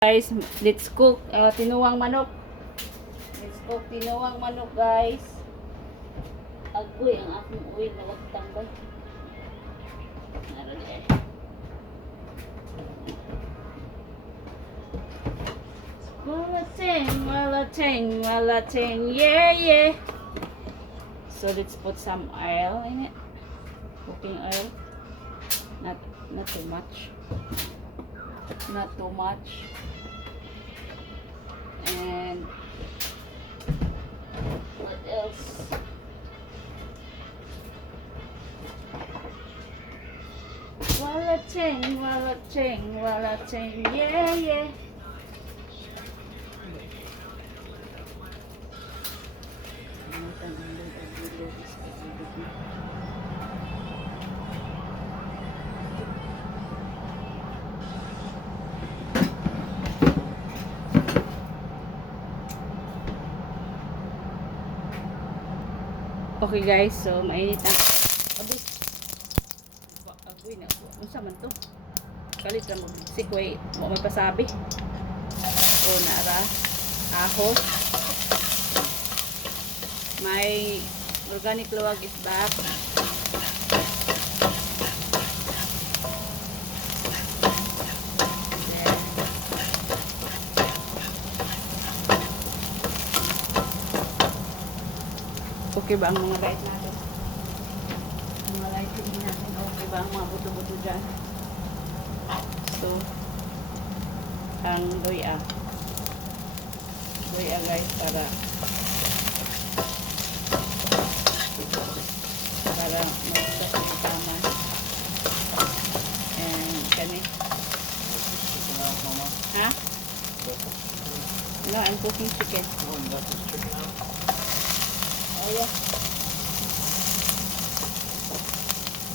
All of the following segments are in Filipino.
Guys, let's cook tinuwang manok. Let's cook tinuwang manok, guys. Agoy, ang akong uwi na tambay. Naroon eh. Malating, malating, yeah, yeah. So let's put some oil in it. Cooking oil. Not too much. Not too much. And what else? Walating, walating, walating, yeah, yeah. Okay guys, so mainit na. Abis. Agoy na ako. Unsa man to? Kalit lang mag-sikway. Mo may pasabi. O nara. Ahos. May organic luwag is back. Okay ba ang mga light natin? Mga lighting natin. Okay ba ang mga buto-buto dyan? So, ang doya. Doya guys para magsasabi. And kani. Ha? No, I'm cooking chicken. Oh yeah.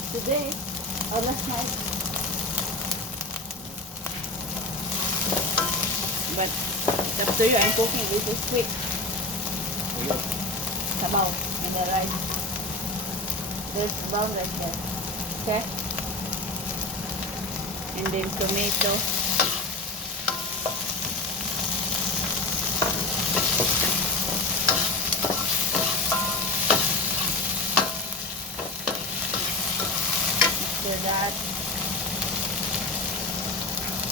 Today or last night. But that's to you, I'm cooking this is quick. Sabaw and the rice. There's brown rice there. Okay? And then tomato. After that,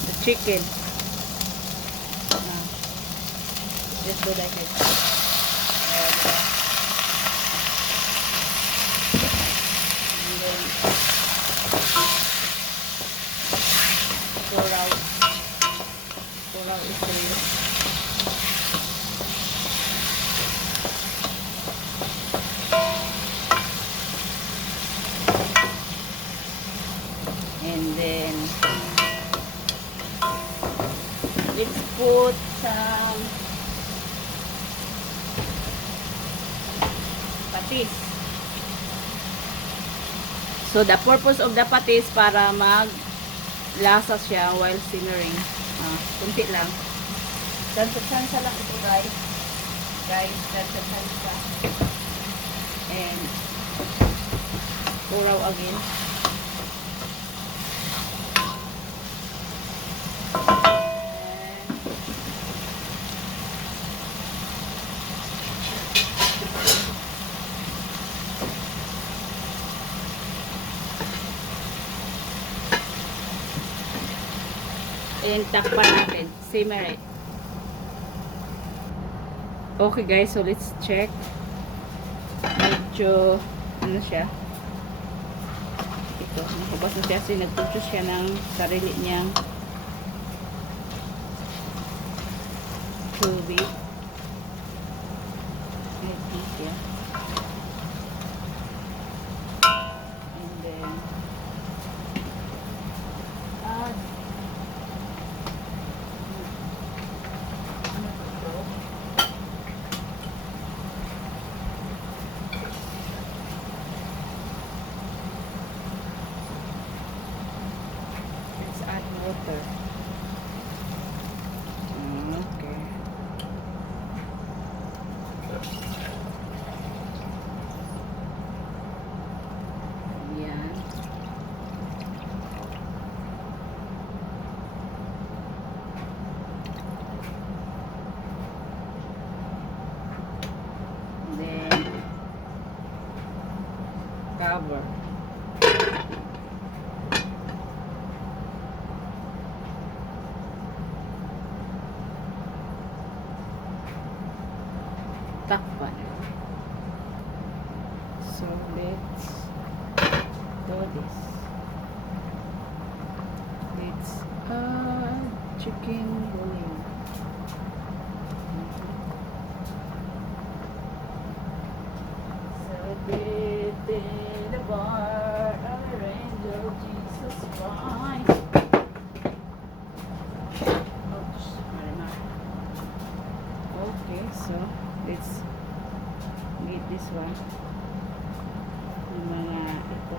the chicken. Just do like this. And then pour out the cream. And then let's put some patis. So the purpose of the patis para maglasa siya while simmering. Kunti lang. Sansa lang ito guys. Sansa. And pour out again. And takpan natin. Simmer it. Okay guys, so let's check. Medyo, ano siya? Ito, nakabas na siya. Kasi nagtutos siya ng sarili niyang tubig. Ito siya. And then, water. Okay. cover. Takpan. So let's do this. Let's add chicken bouillon. Celebrate in the bar, our angel Jesus Christ. Oops, marinara. Okay, so let's get this one. Yung mga ito.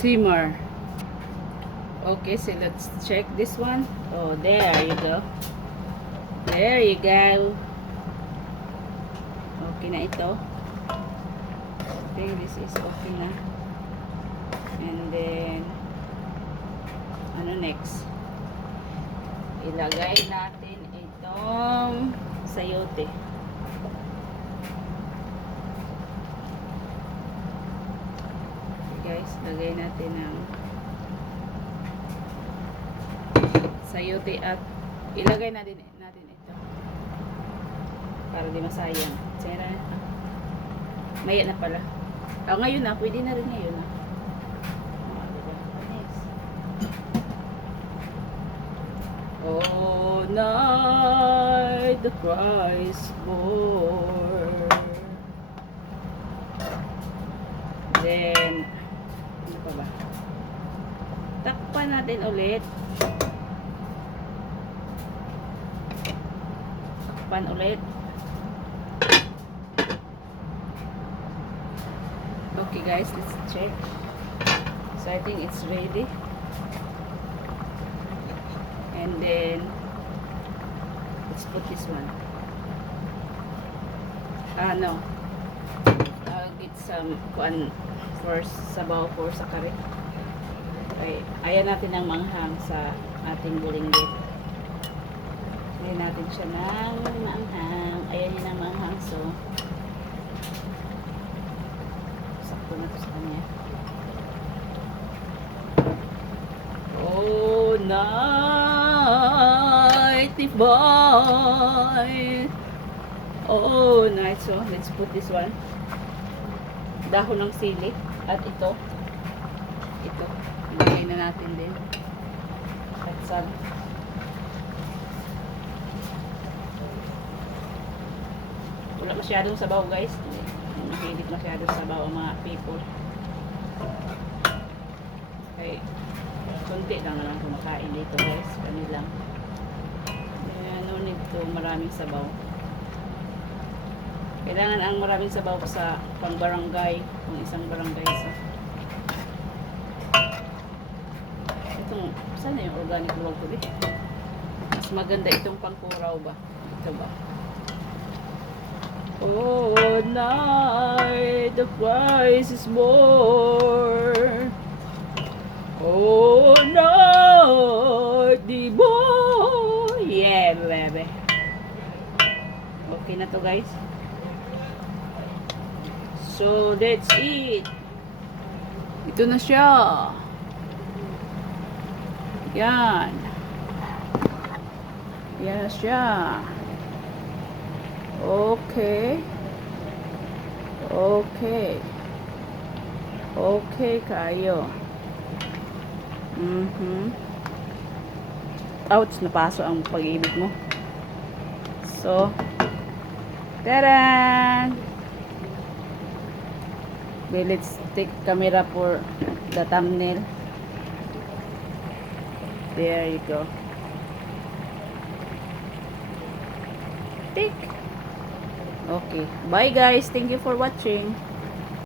Simmer. Okay, so let's check this one. Oh, there you go. There you go. Okay na ito. I think this is okay na. And then, ano next? Ilagay natin itong sayote. Guys, lagay natin ng sayote at ilagay natin ito para di masayang. Sira na. Maya na pala. Ngayon na, pwede na rin ngayon na. Next. Oh, night the Christ born. Then ano pa ba? Takpan natin ulit. Takpan ulit. Okay guys, let's check. So I think it's ready. And then let's put this one. No. I'll get some first sabaw for sa kare. Okay, ayan natin ang manghang sa ating bulinggit. Ayan natin siya ng manghang. Ayan yun ang manghang. So, sakto na ito sa kanya. Oh, night divine. Oh, nice. So, let's put this one. Dahon ng sili. At ito. Ito. Ilagay na natin din. At some. Wala masyadong sabaw, guys. Mahilig masyadong sabaw ang mga people. Okay. Kunti lang naman kumakain dito, guys. Kami lang. No need to maraming sabaw. Kailangan ang maraming sabaw sa pang-barangay. Kung isang barangay sa. Itong, saan yung organic broccoli? Mas maganda itong pang-kuraw ba? Ito ba? Oh, night, the price is more. Oh, night, the boy. Yeah, bebe. Okay na to, guys. So, that's it. Ito na siya. Yan. Yan na siya. Okay. Okay. Okay kayo. Ouch, napaso ang pag-ibig mo. So, taran! Okay, let's take camera for the thumbnail. There you go. Take. Okay. Bye guys. Thank you for watching.